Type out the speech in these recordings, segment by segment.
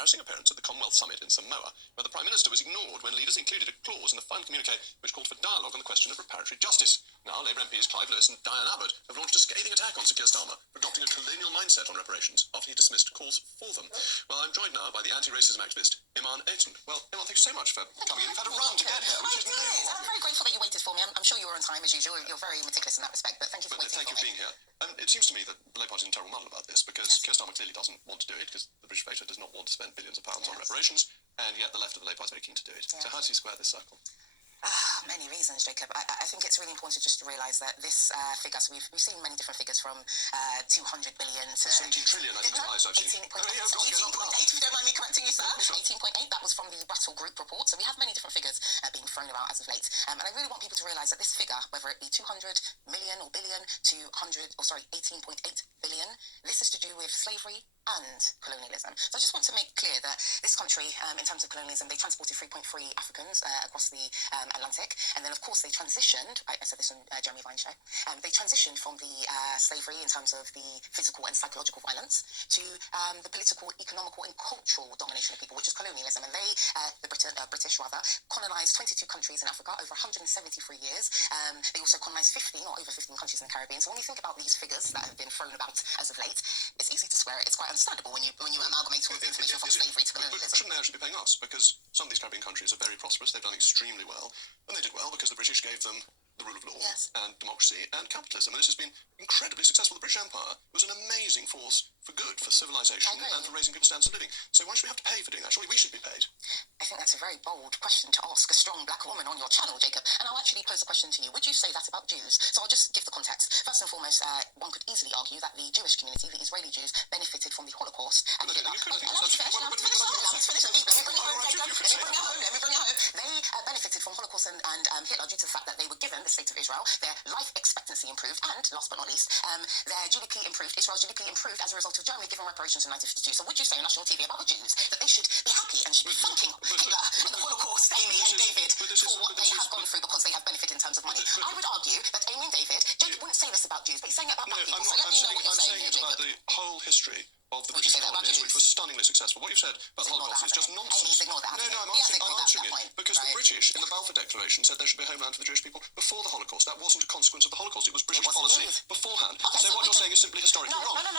embarrassing appearance at the Commonwealth Summit in Samoa, where the Prime Minister was ignored when leaders included a clause in the final communique which called for dialogue on the question of reparatory justice. Now, Labour MPs Clive Lewis and Diane Abbott have launched a scathing attack on Sir Keir Starmer for adopting a colonial mindset on reparations after he dismissed calls for them. Well, I'm joined now by the anti-racism activist, Iman Aiton. Well, Iman, thanks so much for coming in. You've had a run to get here, which is noble. I'm very grateful that you waited for me. I'm sure you were on time, as usual. You're very meticulous in that respect, but thank you for waiting for me. Thank you for being here. It seems to me that the Labour Party is in terrible muddle about this, because Keir Starmer clearly doesn't want to do it, because the British voter does not want to spend billions of pounds on reparations, and yet the left of the Labour Party is very keen to do it. So how does he square this circle? Many reasons, Jacob. I think it's really important just to realise that this figure, so we've seen many different figures from 200 billion to 17 trillion, I think is the highest I've seen. 18.8, if you don't mind me correcting you, sir. 18.8, that was from the Brattle Group report. So we have many different figures being thrown about as of late. And I really want people to realise that this figure, whether it be 200 million or billion to 18.8 billion, this is to do with slavery and colonialism. So I just want to make clear that this country, in terms of colonialism, they transported 3.3 Africans across the Atlantic, and then of course they transitioned, I said this on Jeremy Vine's show, they transitioned from the slavery in terms of the physical and psychological violence to the political, economical and cultural domination of people, which is colonialism. And they, the British rather, colonised 22 countries in Africa over 173 years. They also colonised 15 or over 15 countries in the Caribbean. So when you think about these figures that have been thrown about as of late, it's easy to swear it. It's quite understandable when you amalgamate all the information from slavery to colonialism. But shouldn't they actually be paying us? Because some of these Caribbean countries are very prosperous, they've done extremely well, and they did well because the British gave them the rule of law and democracy and capitalism. And this has been incredibly successful. The British Empire was an amazing force for good, for civilization and for raising people's standards of living. So why should we have to pay for doing that? Surely we should be paid. I think that's a very bold question to ask a strong black woman on your channel, Jacob. And I'll actually pose a question to you. Would you say that about Jews? So I'll just give the context. First and foremost, one could easily argue that the Jewish community, the Israeli Jews, benefited from the Holocaust. And let me bring it home. They benefited from Holocaust and Hitler due to the fact that they were given the state of Israel. Their life expectancy improved, and last but not least, their GDP improved. Israel's GDP improved as a result of Germany giving reparations in 1952. So would you say on national TV about the Jews that they should be happy and should be thanking Hitler and the Holocaust, Amy and David, for what they have gone through because they have benefited in terms of money? I would argue that Amy and David, Jacob wouldn't say this about Jews, but he's saying it about black people. So let me know what you're saying here, Jacob. About the whole history of the British colonies, which was stunningly successful. What you've said about the Holocaust is just nonsense. No, I'm answering it. Because the British, in the Balfour Declaration, said there should be a homeland for the Jewish people before the Holocaust. That wasn't a consequence of the Holocaust. It was British policy beforehand. So what you're saying is simply historically wrong. No.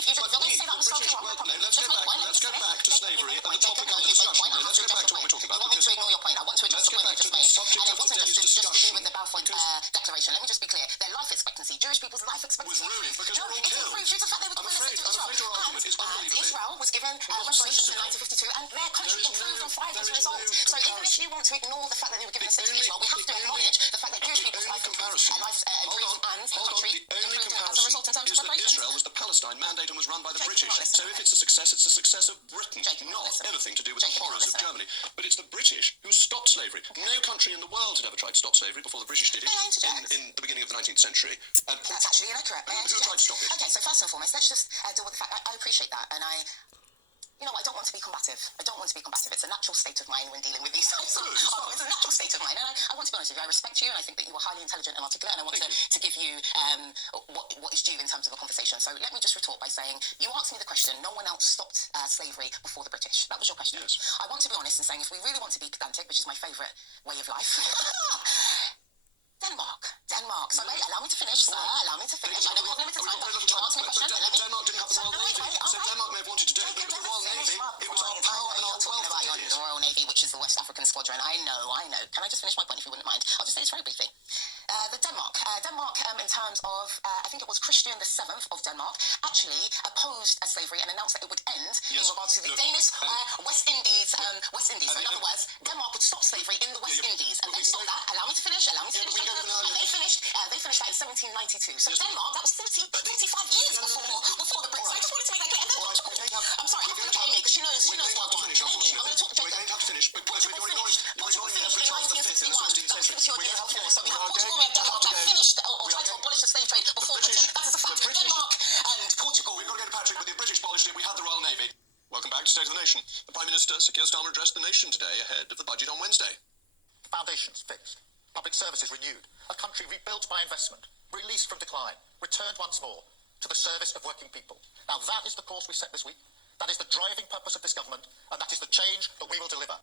If you're going to say that was historically wrong, let's go back to slavery and the topic of discussion. Let's go back to what we're talking about. You want me to ignore your point? I want to address the point you just made. And it wasn't just to do with the Balfour Declaration. Let me just be clear. Their life expectancy, Jewish people's life expectancy, was ruined because we're all killed. Due to the fact they were given the state of Israel. I'm afraid your argument is unbelievable. Israel was given reparations in 1952, and their country improved and thrived as a result. So even if you want to ignore the fact that they were given the state of Israel, we have to acknowledge the fact that Jewish people's life improved and the country improved as a result in terms of reparations. Israel was the Palestine mandate and was run by the British. So if it's a success of Britain, not anything to do with the horrors of Germany. But it's the British who stopped slavery. No country in the world had ever tried to stop slavery before the British did it in the beginning of the 19th century. And that's actually inaccurate. Who tried to stop it? Okay, so first and foremost, let's just deal with the fact. I appreciate that, and I don't want to be combative. It's a natural state of mind when dealing with these types of it's a natural state of mind. And I want to be honest with you, I respect you, and I think that you are highly intelligent and articulate, and I want to give you what is due in terms of a conversation. So let me just retort by saying, you asked me the question, no one else stopped slavery before the British. That was your question. Yes. I want to be honest in saying, if we really want to be pedantic, which is my favourite way of life, Denmark. So allow me to finish, sir. Allow me to finish. I know we have limited time, but you asked me a question. Denmark didn't have the Royal Navy. So Denmark may have wanted to do it, but the Royal Navy, it was our power and our wealth that did it. The Royal Navy, which is the West African Squadron. I know. Can I just finish my point if you wouldn't mind? I'll just say this very briefly. The Denmark, in terms of, I think it was Christian VII of Denmark, actually opposed slavery and announced that it would end in regards to the Danish West Indies. So in other words, Denmark would stop slavery in the West Indies, and they stopped that. Allow me to finish. They finished that in 1792. So Denmark, that was 45 years before the Brits. So I just wanted to make that clear. And then I'm sorry, I'm going to me because she knows what I want. I'm going to talk to Jacob. We're going to have to finish, but you're ignoring the Emperor Charles V in the 16th century. So we have Portugal and Denmark that finished or tried to abolish the slave trade before Britain. That is a fact. Denmark and Portugal. We've got to go to Patrick. With the British abolished it, we had the Royal Navy. Welcome back to State of the Nation. The Prime Minister, Sir Keir Starmer, addressed the nation today ahead of the budget on Wednesday. Foundations fixed. Public services renewed. A country rebuilt by investment. Released from decline. Returned once more to the service of working people. Now that is the course we set this week. That is the driving purpose of this government, and that is the change that we will deliver.